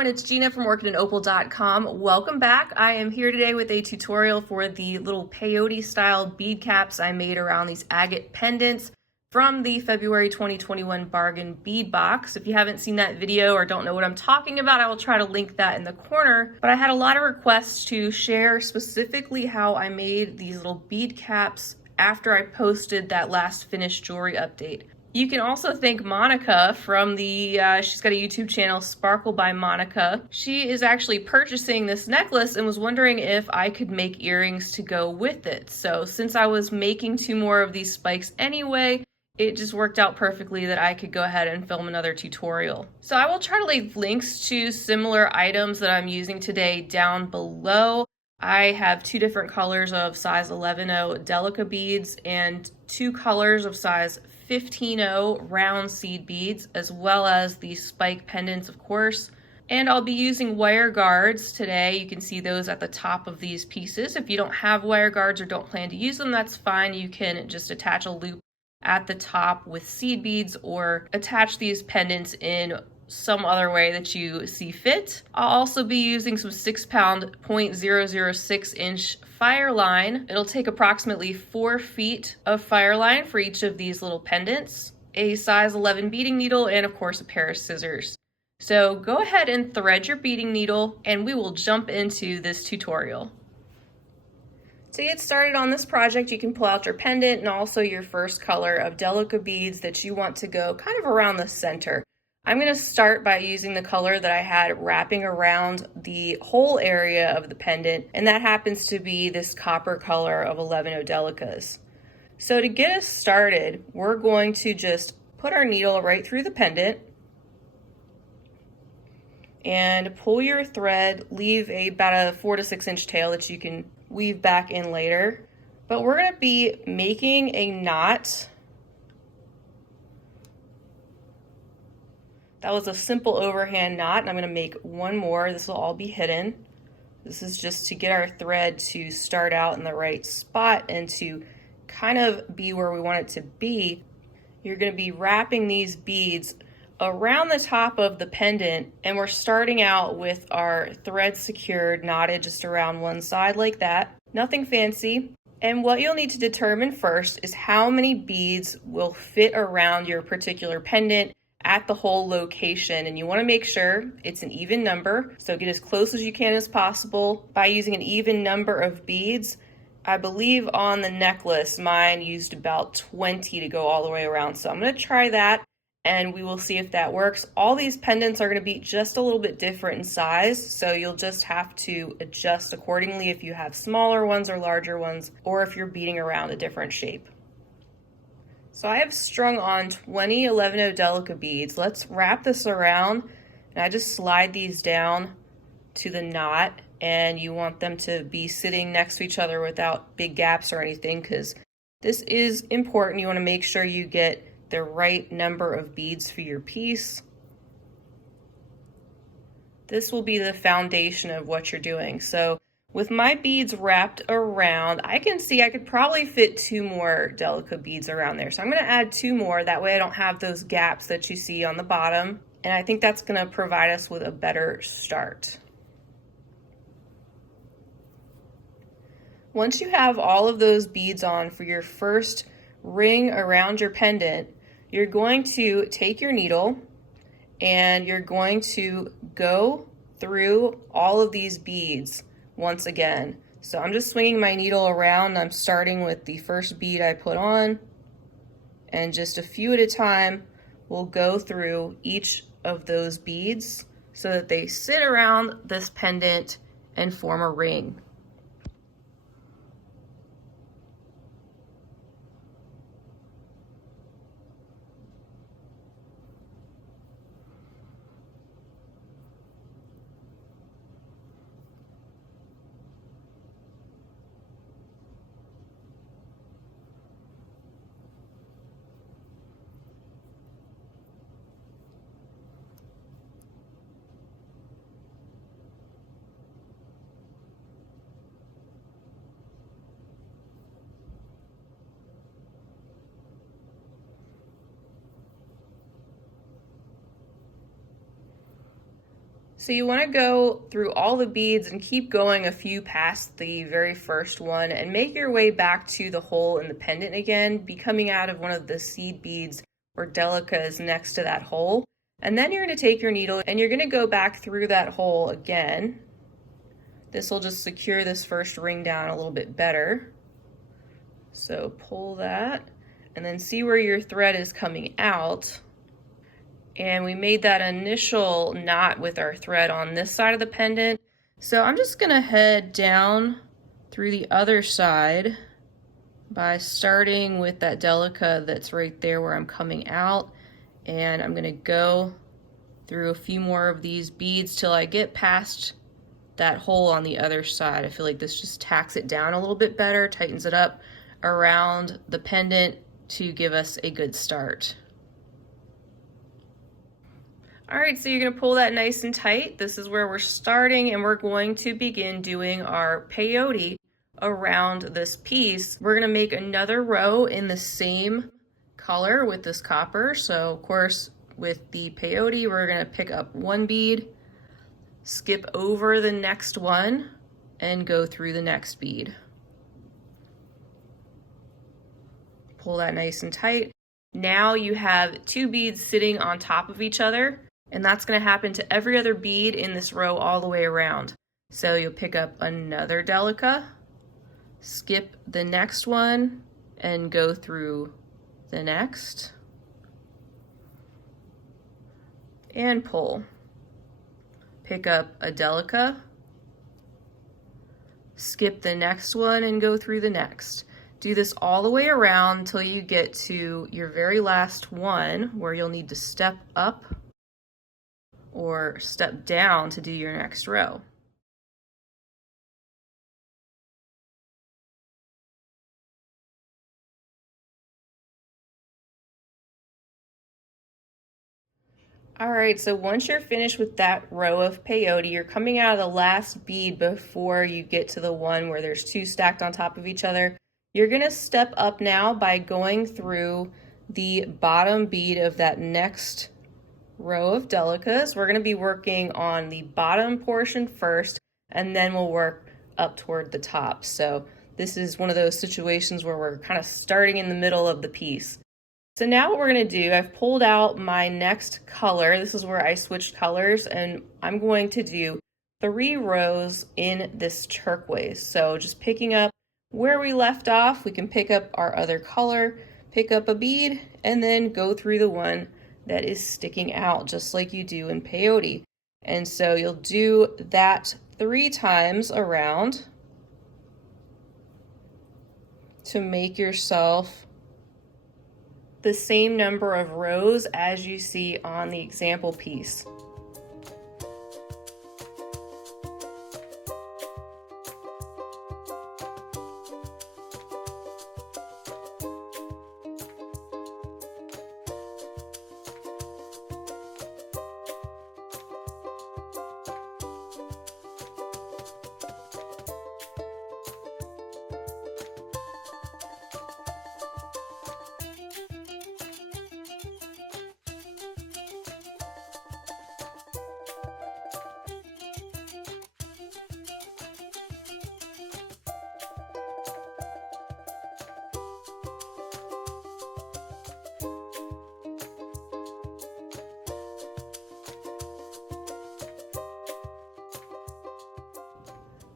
everyone, it's Gina from orchidandopal.com. Welcome back. I am here today with a tutorial for the little peyote style bead caps I made around these agate pendants from the February 2021 bargain bead box. If you haven't seen that video or don't know what I'm talking about, I will try to link that in the corner. But I had a lot of requests to share specifically how I made these little bead caps after I posted that last finished jewelry update. You can also thank Monica from she's got a YouTube channel, Sparkle by Monica. She is actually purchasing this necklace and was wondering if I could make earrings to go with it. So since I was making 2 more of these spikes anyway, it just worked out perfectly that I could go ahead and film another tutorial. So I will try to leave links to similar items that I'm using today down below. I have 2 different colors of size 11.0 Delica beads and 2 colors of size 15.0 round seed beads, as well as the spike pendants, of course. And I'll be using wire guards today. You can see those at the top of these pieces. If you don't have wire guards or don't plan to use them, that's fine. You can just attach a loop at the top with seed beads or attach these pendants in some other way that you see fit. I'll also be using some 6-pound 0.006 inch Fireline. It'll take approximately 4 feet of Fireline for each of these little pendants, a size 11 beading needle, and of course a pair of scissors. So go ahead and thread your beading needle and we will jump into this tutorial. To get started on this project, you can pull out your pendant and also your first color of Delica beads that you want to go kind of around the center. I'm going to start by using the color that I had wrapping around the whole area of the pendant, and that happens to be this copper color of 11.0 Delicas. So to get us started, we're going to just put our needle right through the pendant and pull your thread, leave about a 4 to 6 inch tail that you can weave back in later. But we're going to be making a knot. That was a simple overhand knot, and I'm going to make 1 more. This will all be hidden. This is just to get our thread to start out in the right spot and to kind of be where we want it to be. You're going to be wrapping these beads around the top of the pendant, and we're starting out with our thread secured, knotted just around one side like that. Nothing fancy. And what you'll need to determine first is how many beads will fit around your particular pendant at the whole location, and you want to make sure it's an even number, so get as close as you can as possible by using an even number of beads. I believe on the necklace mine used about 20 to go all the way around, so I'm going to try that and we will see if that works. All these pendants are going to be just a little bit different in size, so you'll just have to adjust accordingly if you have smaller ones or larger ones, or if you're beading around a different shape. So I have strung on 20 11.0 Delica beads. Let's wrap this around, and I just slide these down to the knot, and you want them to be sitting next to each other without big gaps or anything, because this is important. You want to make sure you get the right number of beads for your piece. This will be the foundation of what you're doing. So with my beads wrapped around, I can see I could probably fit 2 more Delica beads around there. So I'm going to add 2 more. That way I don't have those gaps that you see on the bottom. And I think that's going to provide us with a better start. Once you have all of those beads on for your first ring around your pendant, you're going to take your needle and you're going to go through all of these beads once again. So I'm just swinging my needle around. I'm starting with the first bead I put on, and just a few at a time we'll go through each of those beads so that they sit around this pendant and form a ring. So you want to go through all the beads and keep going a few past the very first one and make your way back to the hole in the pendant again, be coming out of one of the seed beads or Delica is next to that hole. And then you're going to take your needle and you're going to go back through that hole again. This will just secure this first ring down a little bit better. So pull that and then see where your thread is coming out. And we made that initial knot with our thread on this side of the pendant. So I'm just gonna head down through the other side by starting with that Delica that's right there where I'm coming out. And I'm gonna go through a few more of these beads till I get past that hole on the other side. I feel like this just tacks it down a little bit better, tightens it up around the pendant to give us a good start. All right, so you're gonna pull that nice and tight. This is where we're starting and we're going to begin doing our peyote around this piece. We're gonna make another row in the same color with this copper. So of course, with the peyote, we're gonna pick up one bead, skip over the next one, and go through the next bead. Pull that nice and tight. Now you have two beads sitting on top of each other. And that's going to happen to every other bead in this row all the way around. So you'll pick up another Delica, skip the next one, and go through the next. And pull. Pick up a Delica, skip the next one, and go through the next. Do this all the way around until you get to your very last one where you'll need to step up or step down to do your next row. All right, so once you're finished with that row of peyote, you're coming out of the last bead before you get to the one where there's two stacked on top of each other. You're gonna step up now by going through the bottom bead of that next row of Delicas. We're going to be working on the bottom portion first, and then we'll work up toward the top. So this is one of those situations where we're kind of starting in the middle of the piece. So now what we're going to do, I've pulled out my next color. This is where I switched colors, and I'm going to do 3 rows in this turquoise. So just picking up where we left off, we can pick up our other color, pick up a bead, and then go through the one that is sticking out just like you do in peyote. And so you'll do that 3 times around to make yourself the same number of rows as you see on the example piece.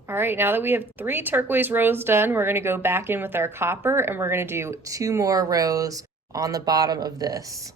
All right, now that we have 3 turquoise rows done, we're going to go back in with our copper and we're going to do 2 more rows on the bottom of this.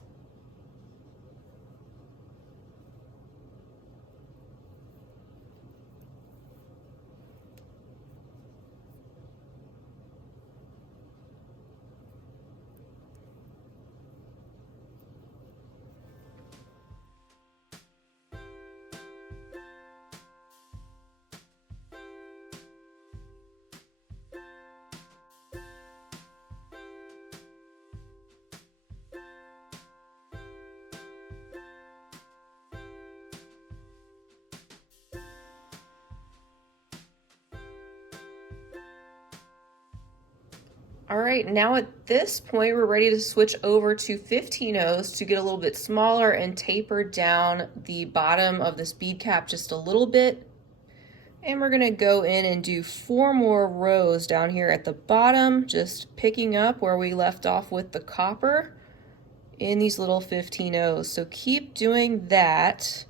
All right, now at this point, we're ready to switch over to 15-0s to get a little bit smaller and taper down the bottom of this bead cap just a little bit. And we're gonna go in and do 4 more rows down here at the bottom, just picking up where we left off with the copper in these little 15-0s. So keep doing that.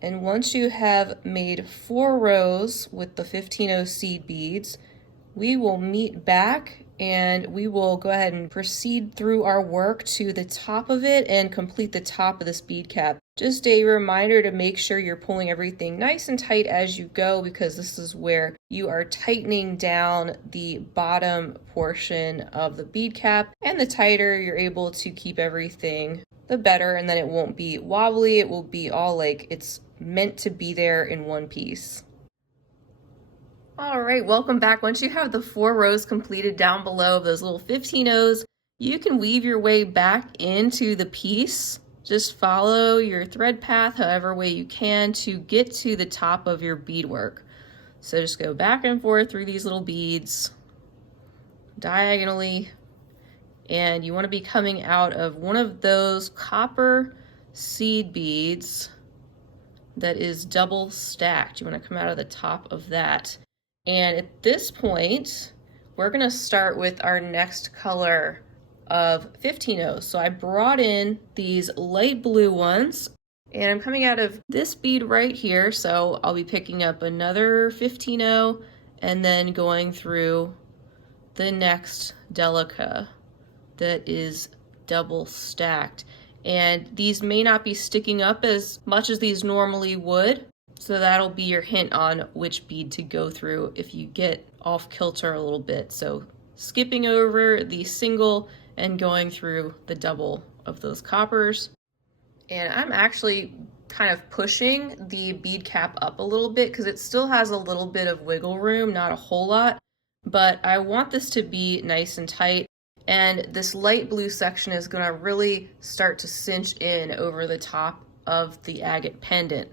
And once you have made 4 rows with the 15-0 seed beads, we will meet back and we will go ahead and proceed through our work to the top of it and complete the top of this bead cap. Just a reminder to make sure you're pulling everything nice and tight as you go, because this is where you are tightening down the bottom portion of the bead cap, and the tighter you're able to keep everything, the better, and then it won't be wobbly. It will be all like it's meant to be there in one piece. All right, welcome back. Once you have the 4 rows completed down below of those little 15-0s, you can weave your way back into the piece. Just follow your thread path however way you can to get to the top of your beadwork. So just go back and forth through these little beads diagonally, and you want to be coming out of one of those copper seed beads that is double stacked. You want to come out of the top of that. And at this point, we're going to start with our next color of 15-0s. So I brought in these light blue ones, and I'm coming out of this bead right here. So I'll be picking up another 15-0 and then going through the next Delica that is double stacked. And these may not be sticking up as much as these normally would. So that'll be your hint on which bead to go through if you get off kilter a little bit. So skipping over the single and going through the double of those coppers. And I'm actually kind of pushing the bead cap up a little bit because it still has a little bit of wiggle room, not a whole lot, but I want this to be nice and tight. And this light blue section is gonna really start to cinch in over the top of the agate pendant.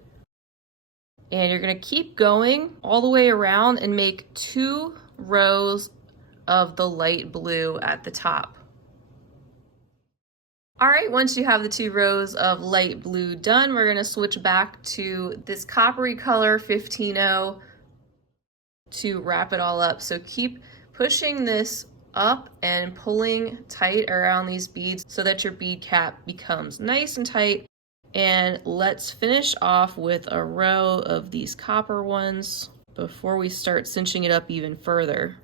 And you're gonna keep going all the way around and make 2 rows of the light blue at the top. All right, once you have the 2 rows of light blue done, we're gonna switch back to this coppery color 15-0 to wrap it all up. So keep pushing this up and pulling tight around these beads so that your bead cap becomes nice and tight. And let's finish off with a row of these copper ones before we start cinching it up even further.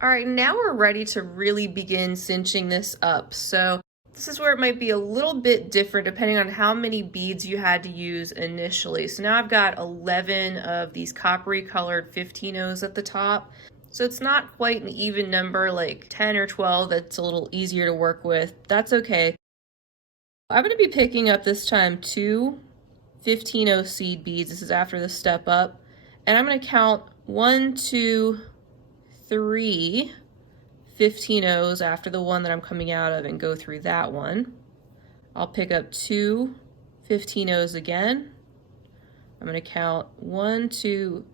All right, now we're ready to really begin cinching this up. So this is where it might be a little bit different depending on how many beads you had to use initially. So now I've got 11 of these coppery colored 15-0s at the top. So it's not quite an even number, like 10 or 12. That's a little easier to work with. That's okay. I'm going to be picking up this time 2 15-0 seed beads. This is after the step up. And I'm going to count 1, 2, 3 15-0s after the one that I'm coming out of and go through that one. I'll pick up 2 15-0s again. I'm going to count 1, 2,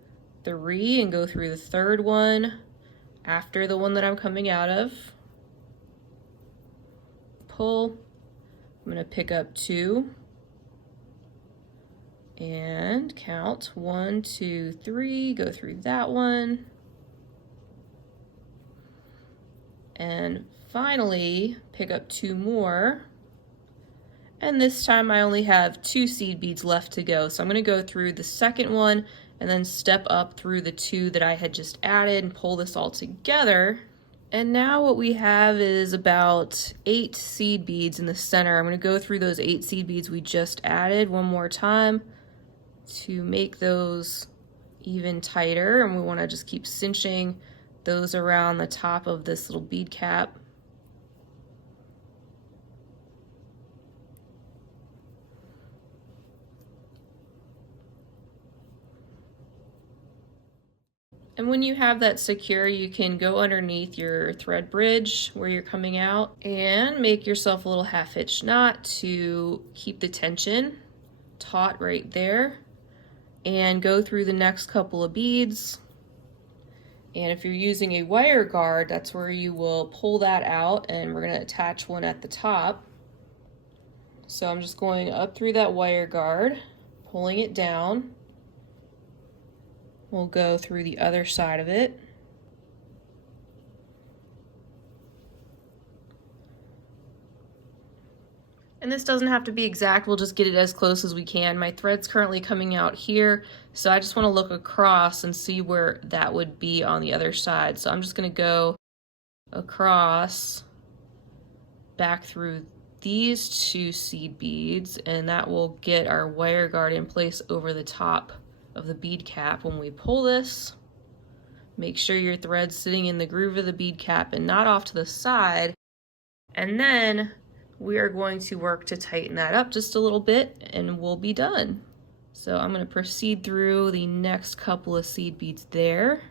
3 and go through the third one after the one that I'm coming out of. Pull. I'm going to pick up 2 and count 1, 2, 3, go through that one. And finally pick up 2 more, and this time I only have 2 seed beads left to go, so I'm going to go through the second one and then step up through the 2 that I had just added and pull this all together. And now what we have is about 8 seed beads in the center. I'm going to go through those 8 seed beads we just added one more time to make those even tighter, and we want to just keep cinching those around the top of this little bead cap. And when you have that secure, you can go underneath your thread bridge where you're coming out and make yourself a little half hitch knot to keep the tension taut right there, and go through the next couple of beads. And if you're using a wire guard, that's where you will pull that out, and we're going to attach one at the top. So I'm just going up through that wire guard, pulling it down. We'll go through the other side of it. And this doesn't have to be exact, we'll just get it as close as we can. My thread's currently coming out here, so I just want to look across and see where that would be on the other side. So I'm just going to go across, back through these two seed beads, and that will get our wire guard in place over the top of the bead cap. When we pull this, make sure your thread's sitting in the groove of the bead cap and not off to the side. And then we are going to work to tighten that up just a little bit and we'll be done. So I'm going to proceed through the next couple of seed beads there.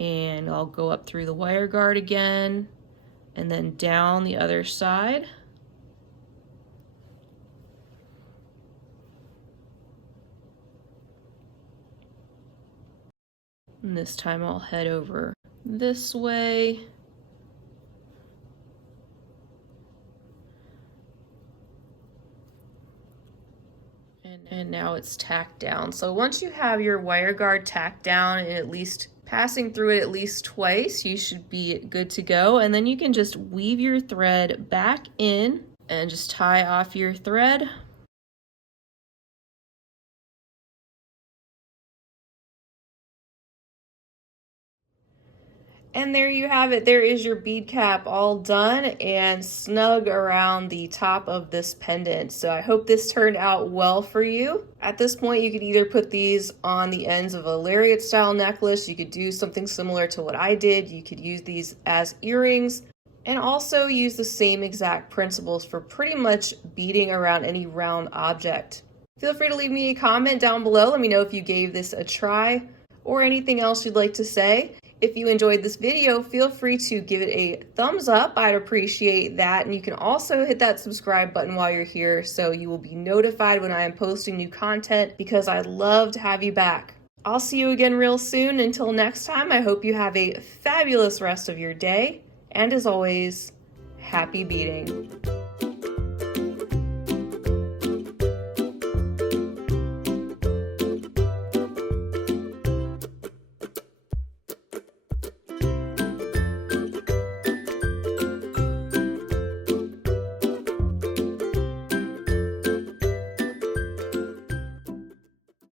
And I'll go up through the wire guard again and then down the other side. And this time I'll head over this way. And now it's tacked down. So once you have your wire guard tacked down and at least passing through it at least twice, you should be good to go. And then you can just weave your thread back in and just tie off your thread. And there you have it. There is your bead cap all done and snug around the top of this pendant. So I hope this turned out well for you. At this point, you could either put these on the ends of a lariat style necklace. You could do something similar to what I did. You could use these as earrings and also use the same exact principles for pretty much beading around any round object. Feel free to leave me a comment down below. Let me know if you gave this a try or anything else you'd like to say. If you enjoyed this video, feel free to give it a thumbs up. I'd appreciate that. And you can also hit that subscribe button while you're here so you will be notified when I am posting new content, because I'd love to have you back. I'll see you again real soon. Until next time, I hope you have a fabulous rest of your day. And as always, happy beading.